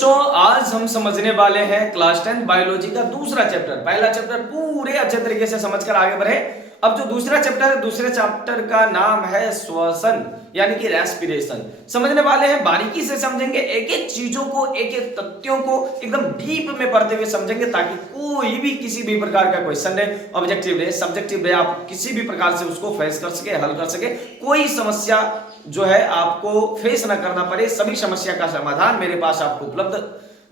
बच्चों आज हम समझने वाले हैं क्लास 10 बायोलॉजी का दूसरा चैप्टर। पहला चैप्टर पूरे अच्छे तरीके से समझकर आगे बढ़े। अब जो दूसरा चैप्टर है, दूसरे चैप्टर का नाम है श्वसन यानी कि रेस्पिरेशन। समझने वाले हैं, बारीकी से समझेंगे, एक एक चीजों को, एक एक तथ्यों को एकदम डीप में पढ़ते हुए समझेंगे ताकि कोई भी किसी भी प्रकार का क्वेश्चन रहे, ऑब्जेक्टिव रहे, सब्जेक्टिव रहे, आप किसी भी प्रकार से उसको फेस कर सके, हल कर सके, कोई समस्या जो है आपको फेस ना करना पड़े। सभी समस्या का समाधान मेरे पास आपको उपलब्ध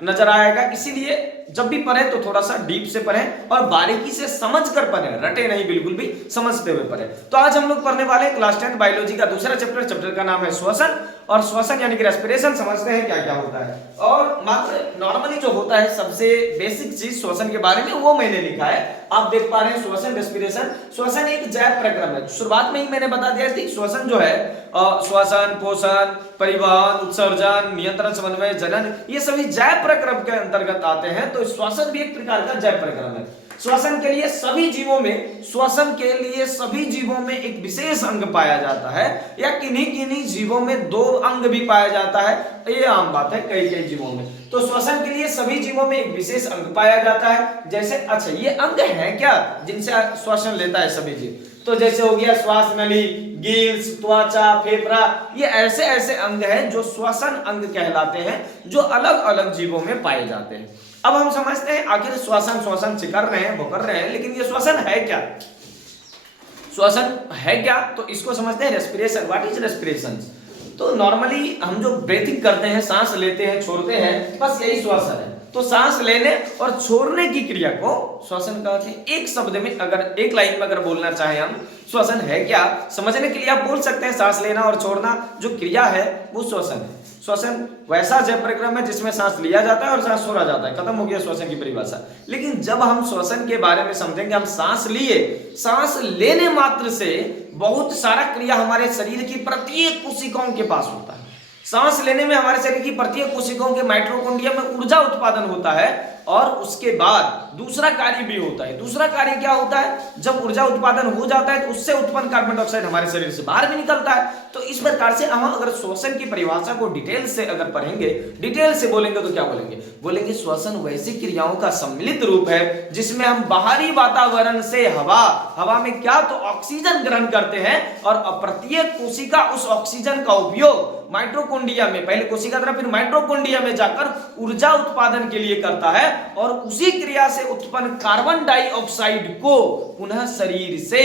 नजर आएगा। इसीलिए जब भी पढ़े तो थोड़ा सा डीप से पढ़ें और बारीकी से समझकर पढ़ें, रटे नहीं, बिल्कुल भी समझते हुए पढ़ें। तो आज हम लोग पढ़ने वाले हैं क्लास 10 बायोलॉजी का दूसरा चैप्टर। चैप्टर का नाम है श्वसन, और श्वसन यानी कि रेस्पिरेशन। समझते हैं क्या क्या होता है। और मात्र नॉर्मली जो होता है सबसे बेसिक चीज श्वसन के बारे में वो मैंने लिखा है, आप देख पा रहे हैं। श्वसन, रेस्पिरेशन। श्वसन एक जैव प्रक्रम है। शुरुआत में ही मैंने बता दिया थी, श्वसन जो है श्वसन, पोषण, परिवहन, उत्सर्जन, नियंत्रण, समन्वय, जनन, ये सभी जैव प्रक्रम के अंतर्गत आते हैं। तो श्वसन भी एक प्रकार का जैव प्रक्रम है। श्वसन के लिए सभी जीवों में, श्वसन के लिए सभी जीवों में एक विशेष अंग पाया जाता है, या किन्हीं किन्हीं जीवों में दो अंग भी पाया जाता है। ये आम बात है कई कई जीवों में। तो श्वसन के लिए सभी जीवों में एक विशेष अंग पाया जाता है। जैसे अच्छा, ये अंग है क्या जिनसे श्वसन लेता है सभी जीव? तो जैसे हो गया श्वास नली, गिल्स, त्वचा, फेफड़ा, ये ऐसे ऐसे अंग हैं जो श्वसन अंग कहलाते हैं, जो अलग अलग जीवों में पाए जाते हैं। अब हम समझते हैं आखिर श्वसन से कर रहे हैं, वो कर रहे हैं, लेकिन ये श्वसन है क्या? श्वसन है क्या? तो इसको समझते हैं रेस्पिरेशन। What is respiration? तो नॉर्मली हम जो ब्रीथिंग करते हैं, सांस लेते हैं, छोड़ते हैं, बस यही श्वसन है। तो सांस लेने और छोड़ने की क्रिया को श्वसन कहते हैं। एक शब्द में, अगर एक लाइन में अगर बोलना चाहे हम श्वसन है क्या, समझने के लिए आप बोल सकते हैं सांस लेना और छोड़ना जो क्रिया है वो श्वसन है। श्वसन वैसा जैव प्रक्रम है जिसमें सांस लिया जाता है और सांस छोड़ा जाता है, खत्म हो गया श्वसन की परिभाषा। लेकिन जब हम श्वसन के बारे में समझेंगे, हम सांस लिए, सांस लेने मात्र से बहुत सारा क्रिया हमारे शरीर की प्रत्येक कोशिकाओं के पास होता है। सांस लेने में हमारे शरीर की प्रत्येक कोशिकाओं के माइटोकॉन्ड्रिया में ऊर्जा उत्पादन होता है, और उसके बाद दूसरा कार्य भी होता है। दूसरा कार्य क्या होता है? जब ऊर्जा उत्पादन हो जाता है तो उससे उत्पन्न कार्बन डाइऑक्साइड हमारे शरीर से बाहर भी निकलता है। तो इस प्रकार से हम अगर श्वसन की परिभाषा को डिटेल से अगर पढ़ेंगे, डिटेल से बोलेंगे तो क्या बोलेंगे? बोलेंगे श्वसन वैसी क्रियाओं का सम्मिलित रूप है जिसमें हम बाहरी वातावरण से हवा में क्या तो ऑक्सीजन ग्रहण करते हैं, और प्रत्येक कोशिका उस ऑक्सीजन का उपयोग माइटोकॉन्ड्रिया में, पहले कोशिका तरफ फिर माइटोकॉन्ड्रिया में जाकर ऊर्जा उत्पादन के लिए करता है, और उसी क्रिया से उत्पन्न कार्बन डाइऑक्साइड को पुनः शरीर से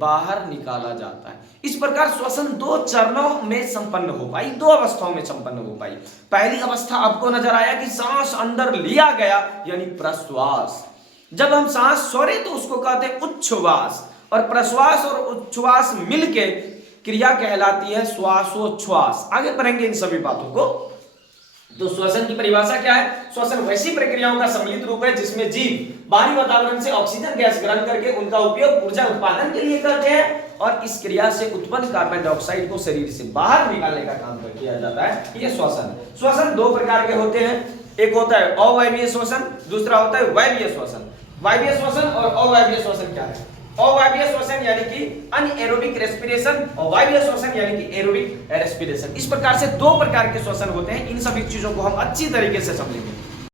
बाहर निकाला जाता है। इस प्रकार श्वसन दो चरणों में संपन्न हो पाई, दो अवस्थाओं में संपन्न हो पाई। पहली अवस्था आपको नजर आया कि सांस अंदर लिया गया यानी प्रश्वास। जब हम सांस छोड़े तो उसको कहते हैं उच्छ्वास, और प्रश्वास और उच्छ्वास मिलके क्रिया कहलाती है श्वासोच्छ्वास। आगे बढ़ेंगे इन सभी बातों को। तो श्वसन की परिभाषा क्या है? श्वसन वैसी प्रक्रियाओं का सम्मिलित रूप है जिसमें जीव बाहरी वातावरण से ऑक्सीजन गैस ग्रहण करके उनका उपयोग ऊर्जा उत्पादन के लिए करते हैं, और इस क्रिया से उत्पन्न कार्बन डाइऑक्साइड को शरीर से बाहर निकालने का काम किया जाता है। ये श्वसन है। श्वसन दो प्रकार के होते हैं, एक होता है अवायवीय श्वसन, दूसरा होता है वायवीय श्वसन। वायवीय श्वसन और अवायवीय श्वसन क्या है? अवायवीय श्वसन यानी कि अनएरोबिक रेस्पिरेशन, और वायवीय श्वसन यानी कि एरोबिक रेस्पिरेशन। इस प्रकार से दो प्रकार के श्वसन होते हैं। इन सभी चीजों को हम अच्छी तरीके से समझेंगे।